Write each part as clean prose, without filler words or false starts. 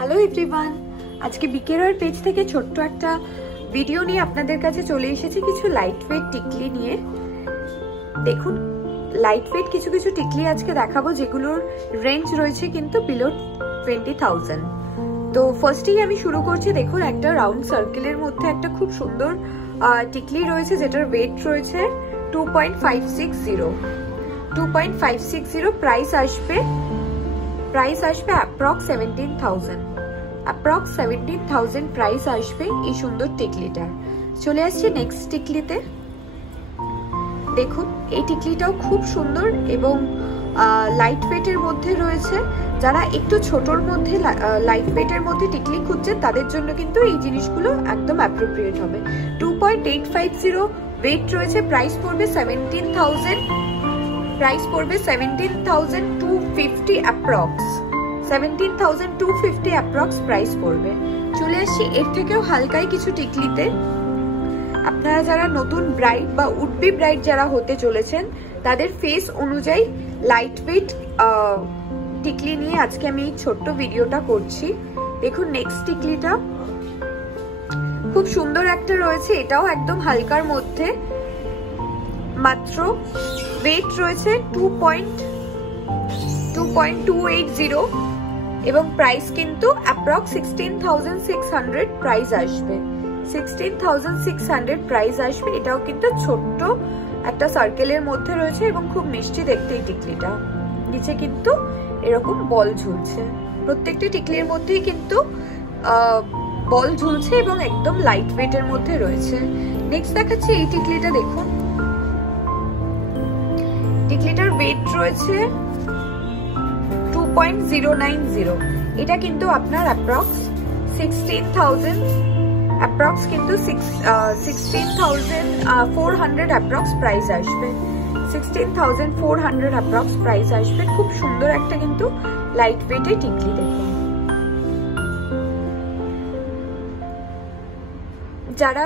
Hello everyone, আজকে বিকেরয়ের page থেকে ছোট্ট একটা ভিডিও নিয়ে আপনাদের কাছে চলে এসেছি কিছু লাইট ওয়েট টিকলি নিয়ে। দেখুন, লাইট ওয়েট কিছু কিছু টিকলি আজকে দেখাবো যেগুলোর রেঞ্জ রয়েছে কিন্তু বিলো 20,000। তো ফার্স্টেই আমি শুরু করছি। দেখুন, একটা রাউন্ড সার্কেলের মধ্যে একটা খুব সুন্দর টিকলি রয়েছে যেটার ওয়েট রয়েছে 2.560। প্রাইস আসবে অ্যাপ্রক্স 17,000 প্রাইস আসবে এই সুন্দর টিকলিটার। চলে আসছি নেক্সট টিকলিতে। দেখুন, এই টিকলিটাও খুব সুন্দর এবং লাইট ওয়েটের মধ্যে রয়েছে। যারা একটু ছোটর মধ্যে লাইট ওয়েটের মধ্যে টিকলি খুঁজছেন তাদের জন্য কিন্তু এই জিনিসগুলো একদম অ্যাপ্রোপ্রিয়েট হবে। 2.850 ওয়েট রয়েছে। প্রাইস পড়বে 17,250 অ্যাপ্রক্স। 17,250 অ্যাপ্রক্স প্রাইস পড়বে। চলে আসছি এর থেকেও হালকাই কিছু টিকলিতে। আপনারা যারা নতুন ব্রাইড বা উডবি ব্রাইড যারা হতে চলেছেন তাদের ফেস অনুযায়ী লাইট ওয়েট টিকলি নিয়ে আজকে আমি এই ছোট্ট ভিডিওটা করছি। দেখুন, নেক্সট টিকলিটা খুব সুন্দর একটা রয়েছে, এটাও একদম হালকার মধ্যে। মাত্র ওয়েট রয়েছে 2.280 এবং প্রাইস কিন্তু অ্যাপ্রক্স 16,600 প্রাইস আসবে। 16,600 প্রাইস আসবে। এটাও কিন্তু ছোট্ট একটা সার্কেলের মধ্যে রয়েছে এবং খুব মিষ্টি দেখতে এই টিকলিটা। নিচে কিন্তু এরকম বল ঝুলছে। প্রত্যেকটি টিকলির মধ্যেই কিন্তু বল ঝুলছে এবং একদম লাইট ওয়েটের মধ্যে রয়েছে। নেক্সট দেখাচ্ছি এই টিকলিটা। দেখুন, টিকলিটার ওয়েট রয়েছে 2.090। এটা কিন্তু আপনার অ্যাপ্রক্স 16,400 অ্যাপ্রক্স প্রাইস আসবে। 16,400 অ্যাপ্রক্স প্রাইস আসবে। খুব সুন্দর একটা কিন্তু লাইট ওয়েটের টিকলি। দেখুন, যারা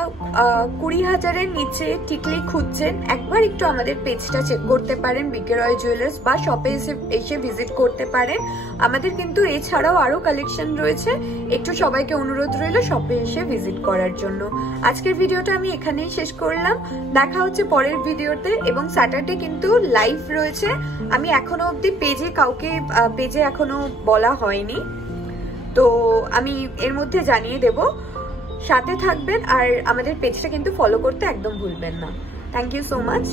20,000-এর নিচে টিকলি খুঁজছেন একবার একটু আমাদের পেজটা চেক করতে পারেন, বিকেরয় জুয়েলার্স, বা শপে এসে ভিজিট করতে পারেন। আমাদের কিন্তু এছাড়াও আরো কালেকশন রয়েছে। একটু সবাইকে অনুরোধ রইল শপে এসে ভিজিট করার জন্য। আজকের ভিডিওটা আমি এখানেই শেষ করলাম। দেখা হচ্ছে পরের ভিডিওতে। এবং স্যাটারডে কিন্তু লাইভ রয়েছে। আমি এখনো অবধি পেজে এখনো বলা হয়নি, তো আমি এর মধ্যে জানিয়ে দেব। সাথে থাকবেন আর আমাদের পেজটা কিন্তু ফলো করতে একদম ভুলবেন না। Thank you so much.